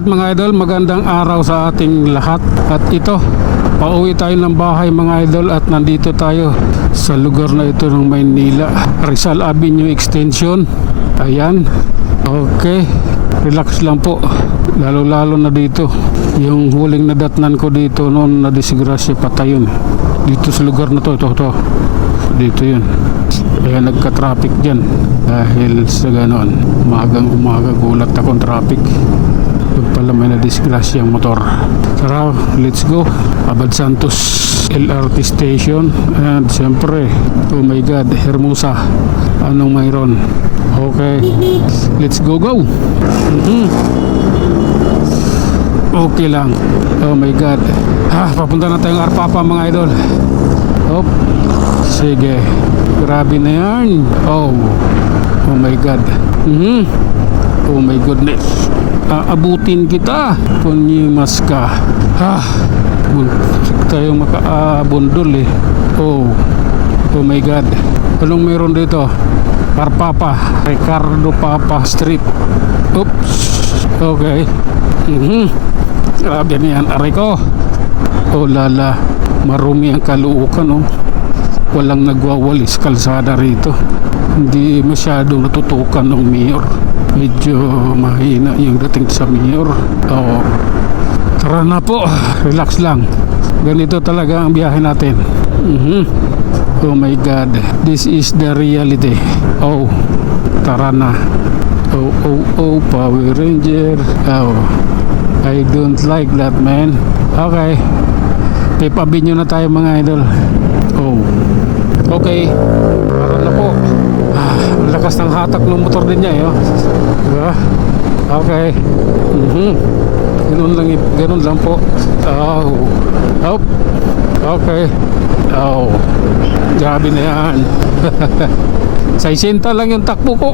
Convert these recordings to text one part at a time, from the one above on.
Alright mga idol, magandang araw sa ating lahat. At ito, pauwi tayo ng bahay mga idol at nandito tayo sa lugar na ito ng Maynila, Rizal Avenue Extension. Ayan, okay, relax lang po. Lalo na dito, yung huling nadatnan ko dito noon na disgrasya, patay yun. Dito sa lugar na to, ito. Dito yun. Kaya nagka-traffic dyan dahil sa ganon. Umaga gulat akong traffic. Yung pala may na-disgrasya ang motor. Tara, let's go. Abad Santos LRT Station. And siyempre, oh my God, Hermosa. Anong mayroon? Okay, let's go. Okay lang. Oh my God. Papunta na tayong Arpapa mga idol. Hop. Sige. Grabe na yan. Oh my God. Oh my goodness. Aabutin kita. Punyimas ka. Tayo makaabundol eh. Oh my God. Anong meron dito? Arpapa. Ricardo Papa Street. Oops. Okay. Grabe na yan. Aray ko. Oh lala. Marumi ang kaluukan oh. Walang nagwawalis kalsada rito. Hindi masyadong natutukan ng mayor. Medyo mahina yung dating sa mayor. Oo. Tara na po. Relax lang. Ganito talaga ang biyahe natin. Oh my God. This is the reality. Oh. Tara na. Oh, Power Ranger. Oh. I don't like that, man. Okay. Pipabinyo na tayo mga idol. Oh. Okay. Tara na po. Lakas ng hatak ng motor din niya, oh. Diba? Okay. Ganun lang po. Oh. Okay. Oh. Grabe na yan. 60 lang yung takbo ko.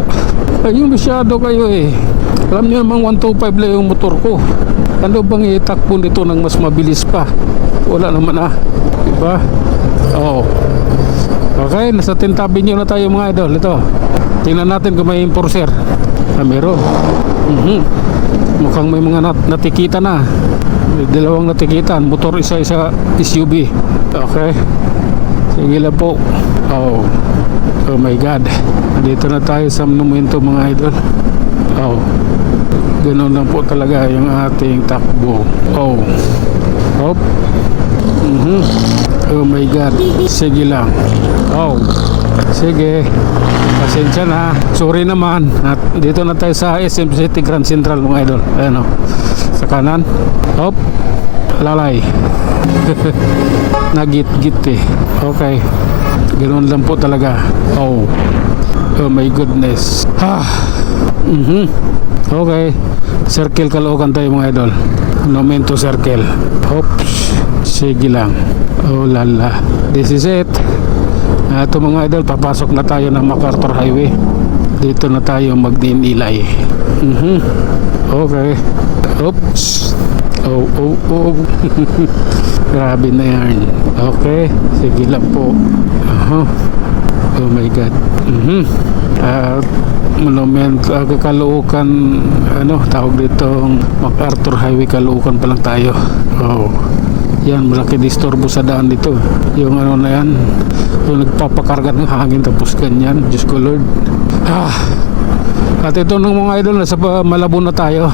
Ayun, masyado kayo eh. Alam niyo namang 125 lang yung motor ko. Ano bang itakbo nito ng mas mabilis pa? Wala naman diba? Oh. Okay, nasa tintabi nyo na tayo mga idol. Ito, tingnan natin kung may enforcer. Meron. Mukhang may mga natikita na. May dalawang natikitan. Motor isa SUV. Okay. Sige lang po. Oh my God. Nandito na tayo sa monumento mga idol. Oh. Ganoon lang po talaga yung ating takbo. Oh. Hop. Oh my God. Sige lang. Oh. Sige. Pasensya na. Sorry naman. At dito na tayo sa SM City Grand Central mga idol. Ayan o. Sa kanan. Hop. Lalay. Nagit-git eh. Okay. Ganoon lang po talaga. Oh my goodness. Okay. Circle Caloocan tayo mga idol. Monumento Circle. Oops. Sige lang. Oh lala. This is it. Ito mga idol, papasok na tayo ng MacArthur Highway. Dito na tayo magdinilay. Okay. Oops. Oh. Grabe na yan. Okay. Sige lang po. Oh my God. Monument Caloocan, tawag dito MacArthur Highway, Caloocan pa lang tayo. Oh. Yan, malaki disturbo sa daan dito. Yung na yan, yung nagpapakarga ng hangin tapos ganyan. Diyos ko Lord. At ito nung mga idol, nasa Malabon na tayo.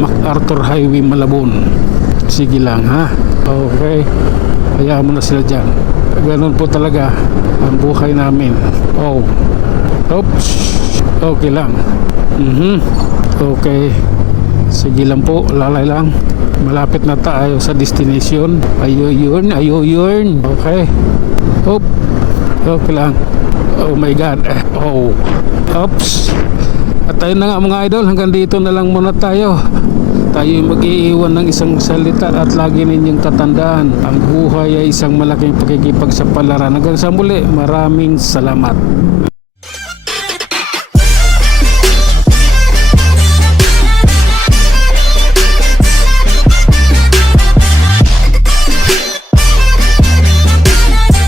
MacArthur Highway, Malabon. Sige lang ha. Okay. Hayaan mo na sila dyan. Ganun po talaga ang buhay namin. Oh. Oops. Okay lang. Okay. Sige lang po, lalay lang. Malapit na tayo sa destination. Ayun. Okay. Hop. Okay lang. Oh my God. Oh. Oops. At tayo na nga mga idol, hanggang dito na lang muna tayo. Tayo mag-iiwan ng isang salita at lagi ninyong tatandaan, ang buhay ay isang malaking pakikipagsapalaran. Hanggang sa muli, maraming salamat.